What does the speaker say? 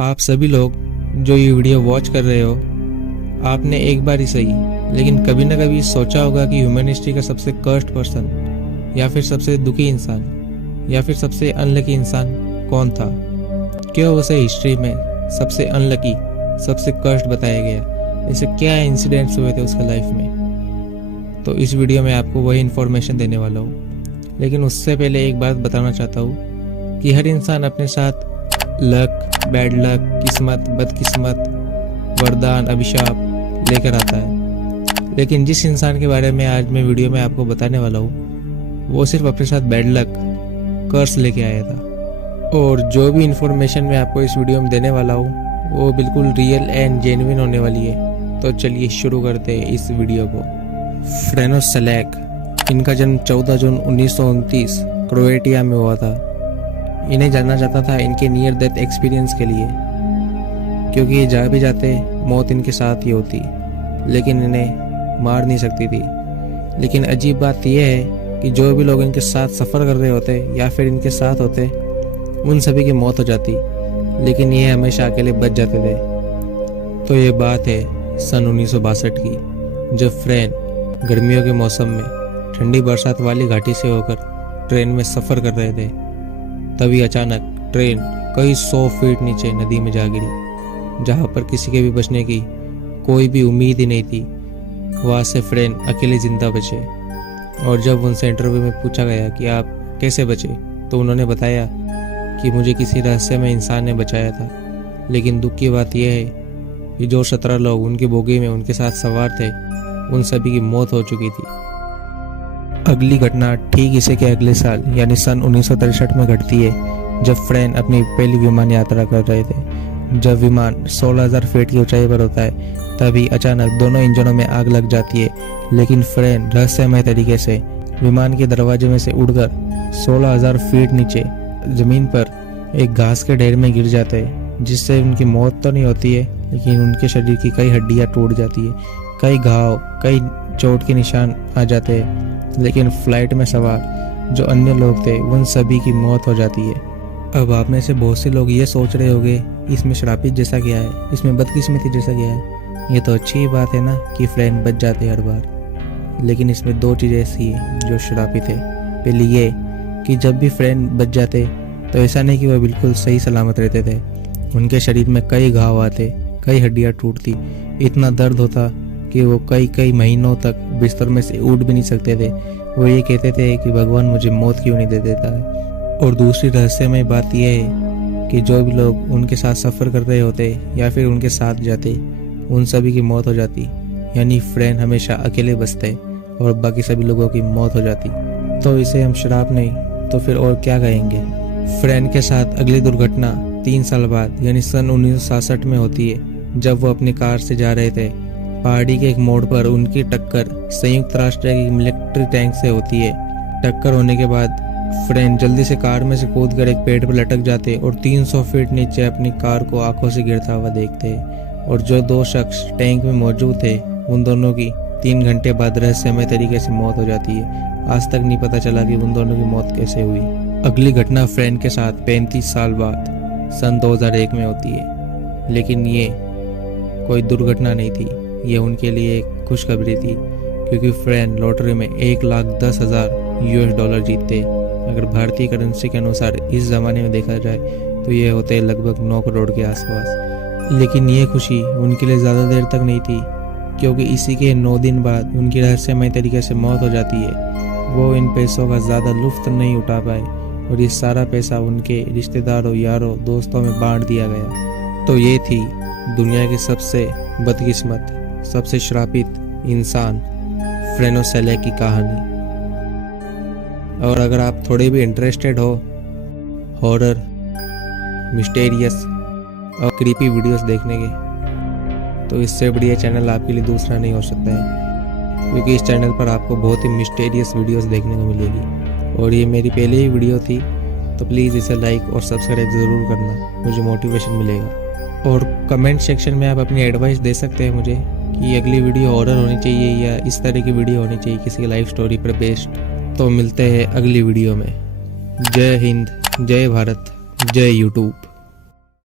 आप सभी लोग जो ये वीडियो वॉच कर रहे हो, आपने एक बार ही सही लेकिन कभी ना कभी सोचा होगा कि ह्यूमन हिस्ट्री का सबसे कर्स्ड पर्सन या फिर सबसे दुखी इंसान या फिर सबसे अनलकी इंसान कौन था। क्यों उसे हिस्ट्री में सबसे अनलकी, सबसे कर्स्ड बताया गया। ऐसे क्या इंसिडेंट्स हुए थे उसके लाइफ में। तो इस वीडियो में आपको वही इन्फॉर्मेशन देने वाला हूँ। लेकिन उससे पहले एक बात बताना चाहता हूँ कि हर इंसान अपने साथ लक, बैड लक, किस्मत, बदकिस्मत, वरदान, अभिशाप लेकर आता है। लेकिन जिस इंसान के बारे में आज मैं वीडियो में आपको बताने वाला हूँ, वो सिर्फ अपने साथ बैड लक, कर्स लेके आया था। और जो भी इंफॉर्मेशन मैं आपको इस वीडियो में देने वाला हूँ वो बिल्कुल रियल एंड जेन्युइन होने वाली है। तो चलिए शुरू करते हैं इस वीडियो को। फ्रेनो सेलेक, इनका जन्म 14 जून 1929 क्रोएटिया में हुआ था। इन्हें जाना जाता था इनके नियर डेथ एक्सपीरियंस के लिए, क्योंकि ये जा भी जाते मौत इनके साथ ही होती, लेकिन इन्हें मार नहीं सकती थी। लेकिन अजीब बात यह है कि जो भी लोग इनके साथ सफ़र कर रहे होते या फिर इनके साथ होते, उन सभी की मौत हो जाती, लेकिन ये हमेशा अकेले बच जाते थे। तो ये बात है सन 1962 की, जब फ्रेन गर्मियों के मौसम में ठंडी बरसात वाली घाटी से होकर ट्रेन में सफ़र कर रहे थे। तभी अचानक ट्रेन कई 100 फीट नीचे नदी में जा गिरी, जहाँ पर किसी के भी बचने की कोई भी उम्मीद ही नहीं थी। वहाँ से फ्रेन अकेले जिंदा बचे। और जब उनसे इंटरव्यू में पूछा गया कि आप कैसे बचे, तो उन्होंने बताया कि मुझे किसी रहस्यमय इंसान ने बचाया था। लेकिन दुख की बात यह है कि जो 17 लोग उनकी बोगी में उनके साथ सवार थे, उन सभी की मौत हो चुकी थी। अगली घटना ठीक इसी के अगले साल यानी सन 1963 में घटती है, जब फ्रेन अपनी पहली विमान यात्रा कर रहे थे। जब विमान 16,000 फीट की ऊंचाई पर होता है, तभी अचानक दोनों इंजनों में आग लग जाती है। लेकिन फ्रेन रहस्यमय तरीके से विमान के दरवाजे में से उड़कर 16,000 फीट नीचे जमीन पर एक घास के ढेर में गिर जाते हैं, जिससे उनकी मौत तो नहीं होती है, लेकिन उनके शरीर की कई हड्डियां टूट जाती है, कई घाव, कई चोट के निशान आ जाते हैं। लेकिन फ्लाइट में सवार जो अन्य लोग थे, उन सभी की मौत हो जाती है। अब आप में से बहुत से लोग ये सोच रहे होंगे, इसमें शरापित जैसा क्या है, इसमें बदकिस्मती जैसा क्या है। ये तो अच्छी ही बात है ना कि फ्रेंड बच जाते हर बार। लेकिन इसमें दो चीज़ें ऐसी हैं जो शरापित है। पहली ये कि जब भी फ्रेंड बच जाते तो ऐसा नहीं कि वह बिल्कुल सही सलामत रहते थे। उनके शरीर में कई घाव आते, कई हड्डियाँ टूटती, इतना दर्द होता कि वो कई महीनों तक बिस्तर में से उठ भी नहीं सकते थे। वो ये कहते थे कि भगवान मुझे मौत क्यों नहीं दे देता है। और दूसरी रहस्यमय बात यह है कि जो भी लोग उनके साथ सफ़र कर रहे होते या फिर उनके साथ जाते, उन सभी की मौत हो जाती। यानी फ्रेंड हमेशा अकेले बचते और बाकी सभी लोगों की मौत हो जाती। तो इसे हम शराब नहीं तो फिर और क्या कहेंगे। फ्रेंड के साथ अगली दुर्घटना 3 साल बाद यानी सन 1967 में होती है, जब वो अपनी कार से जा रहे थे। पहाड़ी के एक मोड़ पर उनकी टक्कर संयुक्त राष्ट्र की मिलिट्री टैंक से होती है। टक्कर होने के बाद फ्रेंड जल्दी से कार में से कूदकर एक पेड़ पर लटक जाते और 300 फीट नीचे अपनी कार को आंखों से गिरता हुआ देखते। और जो 2 शख्स टैंक में मौजूद थे, उन दोनों की 3 घंटे बाद रहस्यमय तरीके से मौत हो जाती है। आज तक नहीं पता चला कि उन दोनों की मौत कैसे हुई। अगली घटना फ्रेंड के साथ 35 साल बाद सन 2001 में होती है। लेकिन ये कोई दुर्घटना नहीं थी, ये उनके लिए एक खुशखबरी थी, क्योंकि फ्रेंड लॉटरी में $1,10,000 US जीतते। अगर भारतीय करेंसी के अनुसार इस ज़माने में देखा जाए तो ये होते लगभग 9 करोड़ के आसपास। लेकिन ये खुशी उनके लिए ज़्यादा देर तक नहीं थी, क्योंकि इसी के 9 दिन बाद उनकी रहस्यमय तरीके से मौत हो जाती है। वो इन पैसों का ज़्यादा लुत्फ़ नहीं उठा पाए और ये सारा पैसा उनके रिश्तेदारों, यारों, दोस्तों में बांट दिया गया। तो ये थी दुनिया की सबसे बदकिस्मत, सबसे श्रापित इंसान फ्रेनो सेलेक की कहानी। और अगर आप थोड़े भी इंटरेस्टेड हो हॉरर, मिस्टीरियस और क्रीपी वीडियोस देखने के, तो इससे बढ़िया चैनल आपके लिए दूसरा नहीं हो सकता है, क्योंकि इस चैनल पर आपको बहुत ही मिस्टीरियस वीडियोस देखने को मिलेगी। और ये मेरी पहले ही वीडियो थी, तो प्लीज़ इसे लाइक और सब्सक्राइब ज़रूर करना, मुझे मोटिवेशन मिलेगा। और कमेंट सेक्शन में आप अपनी एडवाइस दे सकते हैं मुझे कि अगली वीडियो हॉरर होनी चाहिए या इस तरह की वीडियो होनी चाहिए किसी लाइफ स्टोरी पर बेस्ड। तो मिलते हैं अगली वीडियो में। जय हिंद, जय भारत, जय यूट्यूब।